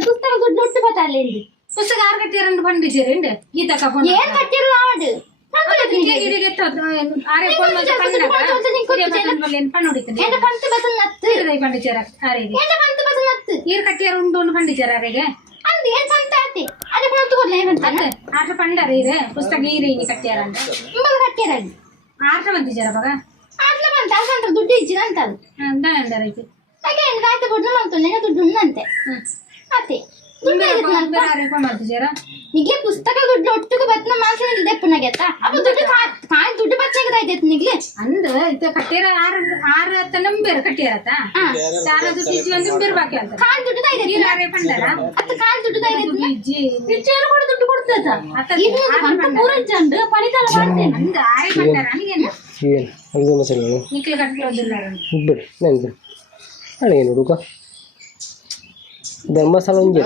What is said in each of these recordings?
ಪುಸ್ತಕ ದುಡ್ಡು ಒಟ್ಟು ಬತ್ತಲ್ಲ ಪುಸ್ತಕ ಯಾರು ಕಟ್ಟಿರಂದು ಪಂಡಿಚೇರಿ ಗೀತ ಕಪ್ಪು ಏನ್ ಕಟ್ಟಿರಲ್ಲ ಆವಡು ಕಟ್ಟಿಯಾರ ಉಂಟು ಪಂಡಿಚೇರಿಗೆ ಪಂಡರ ಪುಸ್ತಕ ಕಟ್ಟಿಯಾರ ಕಟ್ಟಿಯಾರ ಆಟ ಬಂದಿಚಾರ ಬಗ ಆಟ್ಲ ಬಂತ ಅಸಂತ ದುಡ್ಡು ಇಚ್ಚಿದ ಅಂತ ದಾಯಂದರೈತೆ ಹಾಗೆ ರಾತ್ರಿ ಕೊಟ್ಟು ಮಾಡ್ತಾನೆ ದುಡ್ಡು ಉಂಟಂತೆ ಅತ್ತೆ ನಿಗ್ಲೆ ಪುಸ್ತಕ ದುಡ್ಡು ಒಟ್ಟಿಗೆ ಬತ್ನ ಮಾತ್ರ ದೆಪ್ಪನಾಗೆ ಅಪ್ಪ ದುಡ್ಡು ಕಾಯಿ ದುಡ್ಡು ಬಚ್ಚಾಗದಾಯ್ತು ನಿಗ್ಲೆ ಅಂದ್ರೆ ಇದು ಕಟ್ಟಿರ ಆರು ಅತ್ತ ನಂಬೇರು ಕಟ್ಟಿರತ್ತ ಚಾರ ದುಡ್ಡು ಒಂದು ಬೇರು ಬಾಕಿ ಅಂತ ಕಾಯಿ ದುಡ್ಡು ತಾಯಿದೆ ಪಂಡರ ಅತ್ತ ಕಾಯಿ ದುಡ್ಡು ತಾಯಿದೆ ಪಿಚ್ಚೇನು ಕೂಡ ದುಡ್ಡು ಕೊಡ್ತದ ಅತ್ತ ಇದು ಪೂರೈಸಂಡು ಪಣಿತಾಲ ಮಾಡ್ತೇನೆ ಅಂದ ಆರೆ ಪಂಡರ ನನಗೇನು ಏನು ಅದು ಮಸಲ ನಿಕ್ಲೆ ಕಟ್ಟಿರೋದಿಲ್ಲ ಬಿಡು ನೆನ್ಬಿಡು ಅಳೆ ಏನು ಹುಡುಗ ಧರ್ಮಸ್ಥಳ ಒಂದು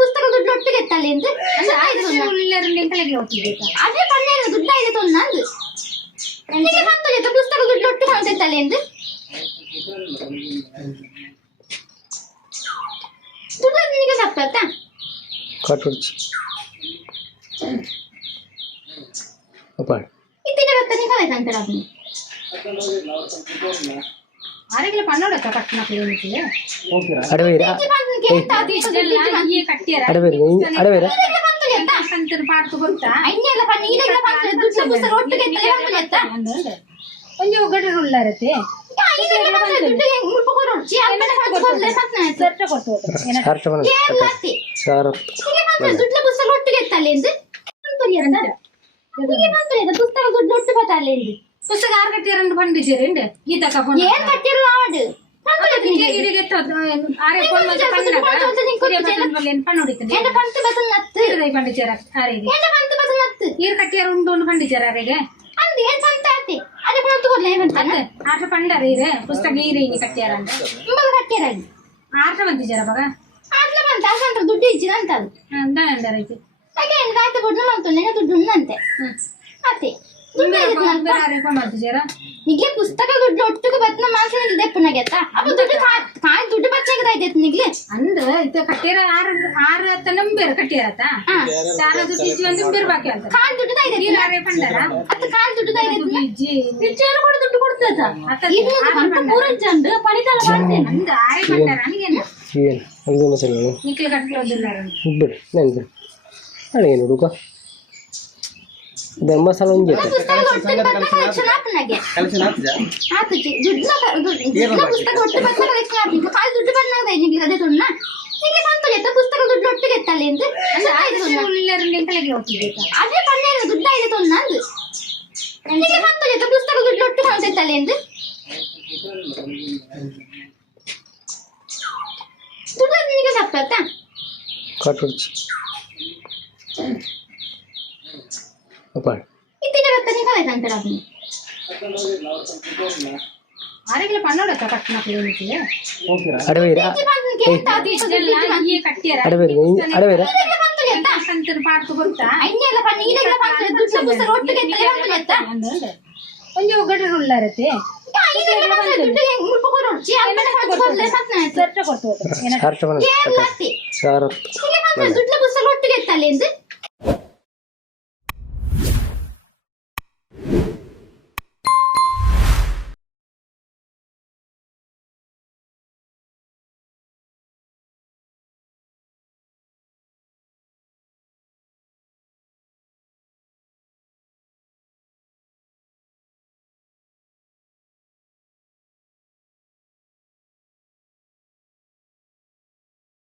ಪುಸ್ತಕ ದುಡ್ಡು ಒಟ್ಟಿಗೆ ಎತ್ತಲ್ಲ ಅದೇ ಪನ್ನೇರ ದುಡ್ಡು ಐದು ತೊಂದು ಪುಸ್ತಕ ದುಡ್ಡು ಒಟ್ಟಿಗೆ ಹೊಂದಿತ್ತಲ್ಲ ಎಂದು ದುಡ್ಡು ನಿಮಗೆ ತಪ್ಪತ್ತ ಕಟ್ಟುಡ್ಚಿ ಅಪ್ಪ ಇತ್ತಿನ ಬತ್ತನೆ ಕಲೆ ಅಂತರ ಅದನ್ನು ಆರೆಗಲ ಪನ್ನೋಡಕ ಕಟ್ಟನ ಪ್ಲೇನಿಗೆ ಅಡವೇರ ಈ ಕಟ್ಟಿಯರ ಅಡವೇರ ಸಂತರ ಪಾರ್ತು ಗೊತ್ತಾ ಐನೆಲ್ಲ ಪನ್ನ ಈನೆಲ್ಲ ಪನ್ನ ದುಡ್ಡು ಪುಸ್ತಕ ಒಟ್ಟಿಗೆ ಎತ್ತಲೆ ಬಂತ ಒಂದು ಒಗಡೆ ಉಳ್ಳಾರತೆ ಐನೆಲ್ಲ ಪನ್ನ ದುಡ್ಡು ಮುಲ್ಪ ಕೊರೊಚ್ಚಿ ಅಲ್ಪನ ಪನ್ನ ಕೊಡ್ಲೆ ಸತ್ನ ಸರ್ಟ ಕೊಡ್ತು ಸರ್ಟ ಬನ ಕೇರ್ಲತಿ ಸಾರತ್ ಹೀಗೆ ಪನ್ನ ದುಡ್ಡು ಪುಸ್ತಕ ಒಟ್ಟಿಗೆ ಎತ್ತಲೆ ಎಂದು ಪರಿಯಂತ ಹೀಗೆ ಬಂದ್ರೆ ಪುಸ್ತಕ ದುಡ್ಡು ಒಟ್ಟು ಬತ್ತಲ್ಲ ಎಂದು ಪುಸ್ತಕ ಯಾರು ಕಟ್ಟಿರಂದು ಪಂಡಿಚೇರಿ ಗೀತ ಕಪ್ಪು ಏನ್ ಕಟ್ಟಿರಲ್ಲ ಆವಡು ಕಟ್ಟಿಯಾರ ಉಂಟು ಪಂಡಿಚೇರಿಗೆ ಆಟ ಪಂಡರ ಪುಸ್ತಕ ಕಟ್ಟಿಯಾರ ಕಟ್ಟಿಯಾರ ಆಟ ಬಂದಿಚಾರ ಬಗ ಆಟ್ಲ ಬಂತ ಅಸಂತ ದುಡ್ಡು ಇಚ್ಚಿದ ಅಂತ ದಾಯಂದರೈತೆ ಹಾಗೆ ರಾತ್ರಿ ಕೊಟ್ಟು ಮಾಡ್ತಾನೆ ದುಡ್ಡು ಉಂಟಂತೆ ಅತ್ತೆ ನಿಗ್ಲೆ ಪುಸ್ತಕ ದುಡ್ಡು ಒಟ್ಟಿಗೆ ಬತ್ನ ಮಾತ್ರ ದೆಪ್ಪನಾಗೆ ಅಪ್ಪ ದುಡ್ಡು ಕಾಯಿ ದುಡ್ಡು ಬಚ್ಚಾಗದಾಯ್ತು ನಿಗ್ಲೆ ಅಂದ್ರೆ ಇದು ಕಟ್ಟಿರ ಆರು ಅತ್ತ ನಂಬೇರು ಕಟ್ಟಿರತ್ತ ಚಾರ ದುಡ್ಡು ಒಂದು ಬೇರು ಬಾಕಿ ಅಂತ ಕಾಯಿ ದುಡ್ಡು ತಾಯಿದೆ ಪಂಡರ ಅತ್ತ ಕಾಯಿ ದುಡ್ಡು ತಾಯಿದೆ ಪಿಚ್ಚೇನು ಕೂಡ ದುಡ್ಡು ಕೊಡ್ತದ ಇದು ಪೂರೈಸಂಡು ಪಣಿತಾಲ ಮಾಡ್ತೇನೆ ಅಂದ ಆರೆ ಪಂಡರ ನನಗೇನು ಏನು ಅದು ಮಸಲ ನಿಕ್ಲೆ ಕಟ್ಟಿರೋದಿಲ್ಲ ಬಿಡು ನೆನ್ಬಿಡು ಅಳೆ ಏನು ಹುಡುಗ ಧರ್ಮಸ್ಥಳ ಒಂದು ಪುಸ್ತಕ ದುಡ್ಡು ಬಂದಾಗ ನಿಮಗೆ ಅದೇ ತೊನ್ನ ನಿಮಗೆ ಸಂತೋಷ ಪುಸ್ತಕ ದುಡ್ಡು ಒಟ್ಟಿಗೆ ಎತ್ತಲ್ಲ ಎಂದು ಅದೇ ಪನ್ನೇರ ದುಡ್ಡು ಐದು ತೊನ್ನ ಅಂದು ನಿಮಗೆ ಸಂತೋಷ ಪುಸ್ತಕ ದುಡ್ಡು ಒಟ್ಟಿಗೆ ಹೊಂದಿತ್ತಲ್ಲ ಎಂದು ದುಡ್ಡು ನಿಮಗೆ ತಪ್ಪತ್ತ ಕಟ್ಟುಡ್ಚಿ ಅಪ್ಪ ಇತ್ತಿನ ಬತ್ತನೆ ಕಲೆ ಅಂತರ ಅದನ್ನು ಆರೆಗಲ ಪನ್ನೋಡಕ ಕಟ್ಟನ ಪ್ಲೇನಿಗೆ ಅಡವೇರ ಅಡವೇರ ಸಂತರ ಪಾರ್ತು ಗೊತ್ತಾ ಐನೆಲ್ಲ ಪನ್ನ ಈನೆಲ್ಲ ಪನ್ನ ದುಡ್ಡು ಪುಸ್ತಕ ಒಟ್ಟಿಗೆ ಎತ್ತಲೆ ಬಂತ ಒಂದು ಒಗಡೆ ಉಳ್ಳಾರತೆ ಐನೆಲ್ಲ ಪನ್ನ ದುಡ್ಡು ಮುಲ್ಪ ಕೊರೊಚ್ಚಿ ಅಲ್ಪನ ಪನ್ನ ಕೊಡ್ಲೆ ಸತ್ನ ಸರ್ಟ ಕೊಡ್ತು ಸಾರತ್ ಕೇರ್ಲತಿ ಸಾರತ್ ಹೀಗೆ ಪನ್ನ ದುಡ್ಡು ಪುಸ್ತಕ ಒಟ್ಟಿಗೆ ಎತ್ತಲೆ ಎಂದು